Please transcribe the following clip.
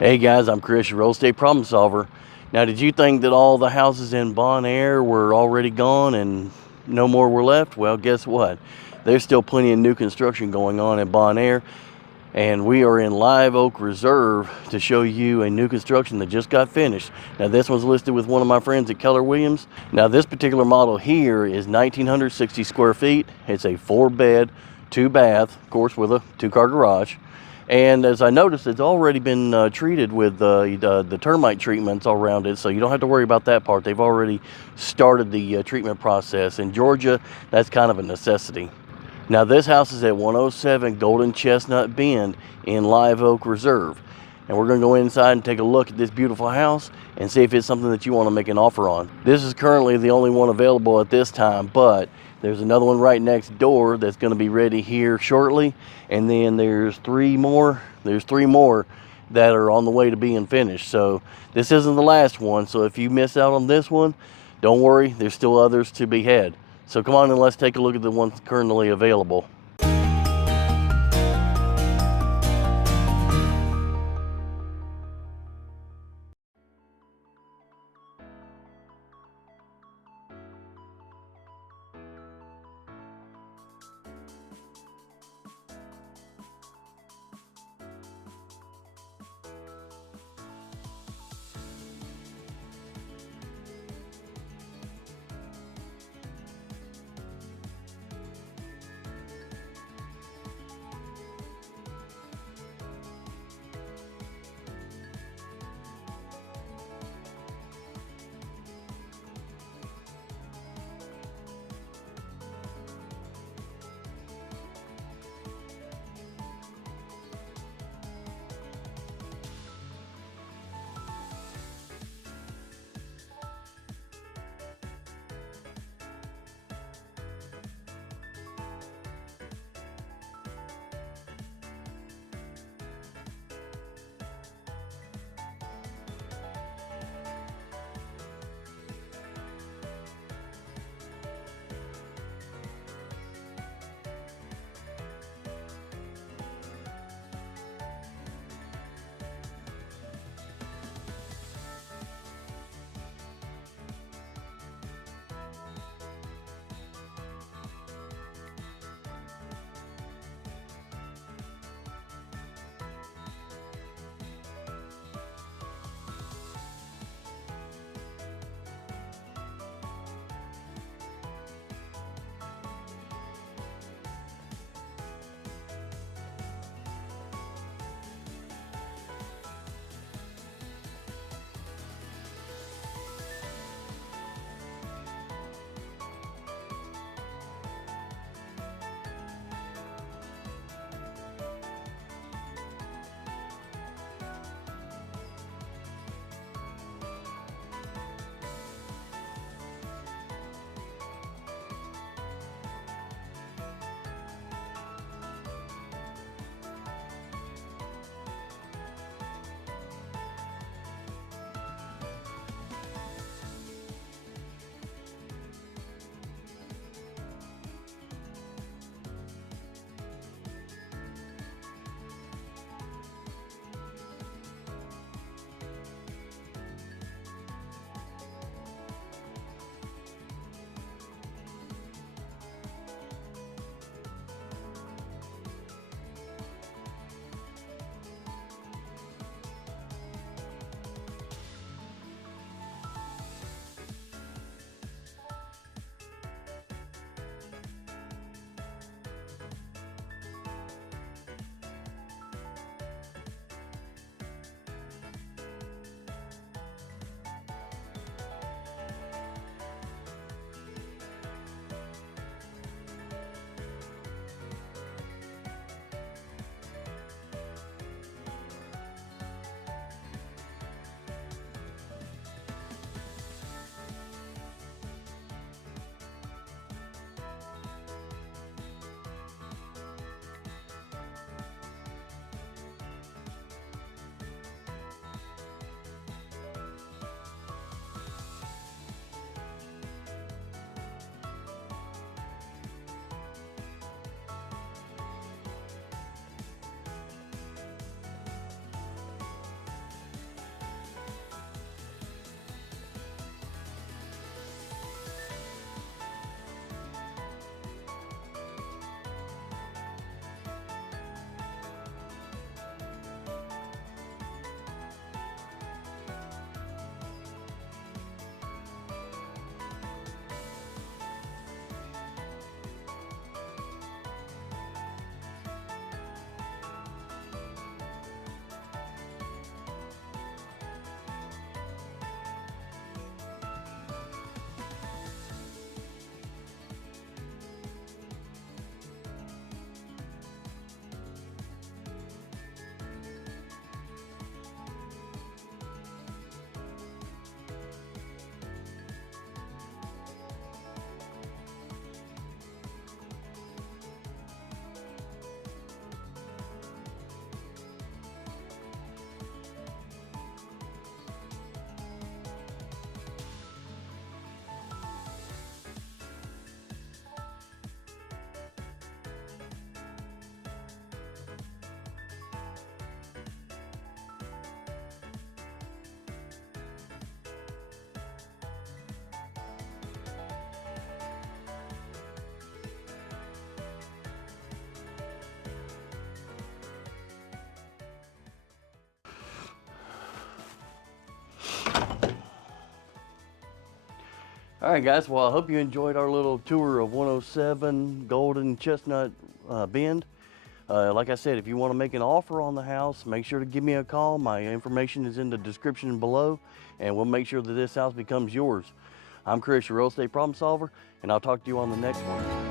Hey guys, I'm Chris, your real estate problem solver. Now, did you think that all the houses in Bonaire were already gone and no more were left? Well, guess what? There's still plenty of new construction going on in Bonaire, and we are in Live Oak Reserve to show you a new construction that just got finished. Now, this one's listed with one of my friends at Keller Williams. Now, this particular model here is 1,960 square feet. It's a 4-bed, 2-bath, of course, with a 2-car garage. And as I noticed, it's already been treated with the termite treatments all around it, so you don't have to worry about that part. They've already started the treatment process. In Georgia, that's kind of a necessity. Now, this house is at 107 Golden Chestnut Bend in Live Oak Reserve. And we're going to go inside and take a look at this beautiful house and see if it's something that you want to make an offer on. This is currently the only one available at this time, but there's another one right next door that's going to be ready here shortly. And then there's three more that are on the way to being finished. So this isn't the last one. So if you miss out on this one, don't worry, there's still others to be had. So come on and let's take a look at the ones currently available. All right, guys. Well, I hope you enjoyed our little tour of 107 Golden Chestnut Bend. Like I said, if you want to make an offer on the house, make sure to give me a call. My information is in the description below, and we'll make sure that this house becomes yours. I'm Chris, your real estate problem solver, and I'll talk to you on the next one.